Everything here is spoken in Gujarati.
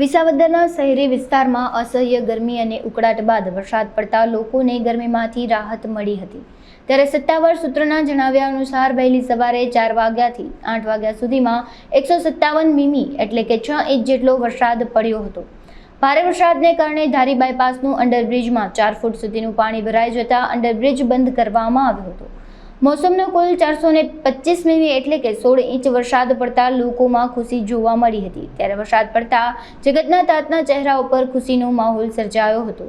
વિસાવદરના શહેરી વિસ્તારમાં અસહ્ય ગરમી અને ઉકળાટ બાદ વરસાદ પડતા લોકોને ગરમીમાંથી રાહત મળી હતી। ત્યારે સત્તાવાર સૂત્રોના જણાવ્યા અનુસાર વહેલી સવારે 4 વાગ્યાથી 8 વાગ્યા સુધીમાં 157 મીમી એટલે કે 6 ઇંચ જેટલો વરસાદ પડ્યો હતો। ભારે વરસાદને કારણે ધારી બાયપાસનું અંડરબ્રિજમાં 4 ફૂટ સુધીનું પાણી ભરાઈ જતા અંડરબ્રિજ બંધ કરવામાં આવ્યો હતો। મોસમનો કુલ 425 મીમી એટલે કે 16 ઇંચ વરસાદ પડતા લોકોમાં ખુશી જોવા મળી હતી। ત્યારે વરસાદ પડતા જગતના તાતના ચહેરા ઉપર ખુશીનો માહોલ સર્જાયો હતો।